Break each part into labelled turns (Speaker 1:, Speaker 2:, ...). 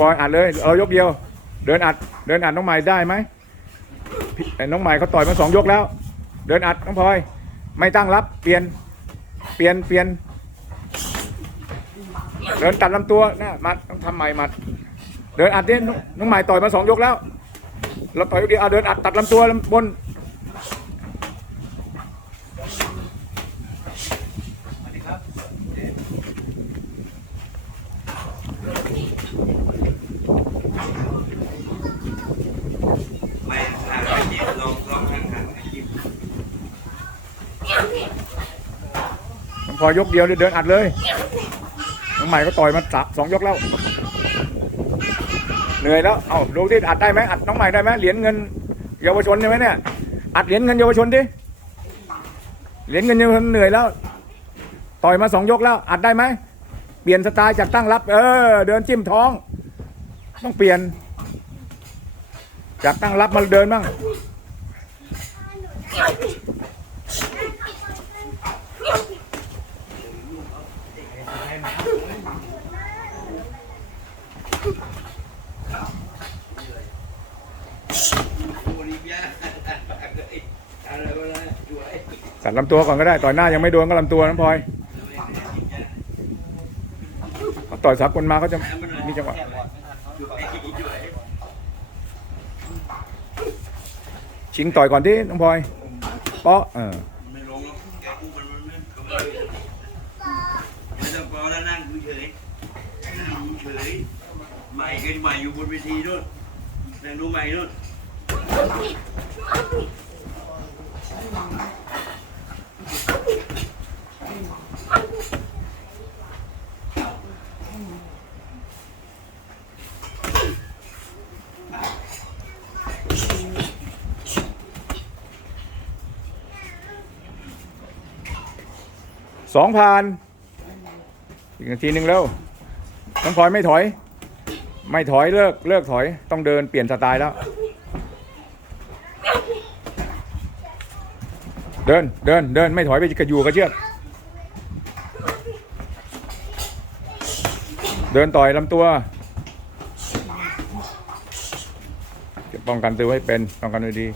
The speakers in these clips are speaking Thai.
Speaker 1: บอยอัดเลยเอายกเดียว เดินอัด เดินอัดน้องใหม่ได้ไหมไอ้น้องใหม่เขาต่อยมาสองยกแล้ว เดินอัดน้องพลอย ไม่ตั้งรับเปลี่ยนเปลี่ยนเปลี่ยน เดินตัดลำตัวนะมัดต้องทำใหม่มัด เดินอัดเนี่ยน้องใหม่ต่อยมาสองยกแล้ว เราต่อยยกเดียวเอาเดินอัดตัดลำตัวบน
Speaker 2: ไม่ห่างไอ้จิ๊บลองลองห่างห่างไอ้จิ๊บ
Speaker 1: น้อง พอยกเดียวเดินอัดเลยน้องใหม่ก็ต่อยมาสามสองยกแล้ว เหนื่อยแล้ว เอาดูที่อัดได้ไหมอัดน้องใหม่ได้ไหมเหรียญเงิน เยาวชนใช่ไหมเนี่ย อัดเหรียญเงินเยาวชนดิ เหรียญเงินเยาวชนเหนื่อยแล้ว ต่อยมาสองยกแล้ว อัดได้ไหม เปลี่ยนสไตล์จากตั้งรับ เออ เดินจิ้มท้อง ต้องเปลี่ยน จากตั้งรับมาเดินบ้าง
Speaker 2: บริยาอะไรก็ได้ช่วย
Speaker 1: ตัดลำตัวก่อนก็ได้ ต่อยหน้ายังไม่โดนก็ลำตัวน้ำพลอยต่อยสากลมาเขาจะมีจังหวะ
Speaker 2: ชิ
Speaker 1: งต่อยก่อนที่น้องพลอยเปาะเออ
Speaker 2: ไม่ลงแล้วแกกู้มันมันไม่ไม่ต้องปอแล้วนั่งดูเฉยนั่งดูเฉย ใหม่กันใหม่อยู่บนเวทีนู่นนั่งดูใหม่นู่น
Speaker 1: สองพันอีกนาทีหนึ่งแล้วน้องพลอยไม่ถอย ไม่ถอยเลิกเลิกถอยต้องเดินเปลี่ยนสไตล์แล้ว เดินเดินเดินไม่ถอยไปกระยูกระเชือกเดินต่อยลำตัวจะป้องกันตัวให้เป็นป้องกันไว้ดี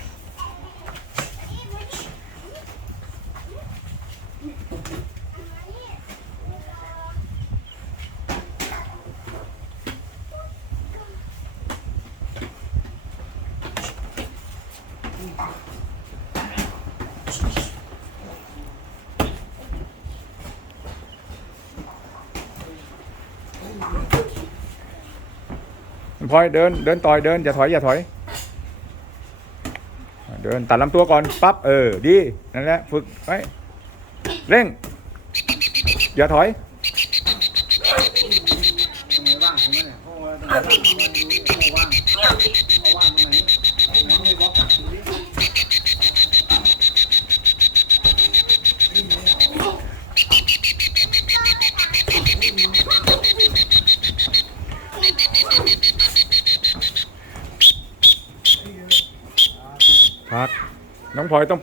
Speaker 1: พลอยเดินเดินต่อยเดินอย่าถอยอย่าถอย เดินตัดลำตัวก่อนปั๊บเออดีนั่นแหละฝึกไว้เร่ง อย่าถอย
Speaker 3: ว่างถึงเนี่ยพราะว่างไหนว่างมันดูนี่เขาว่างเขาว่างตรงไหนไหนไม่บล็อกอะดูดิ
Speaker 1: พัก น้องพลอยต้อง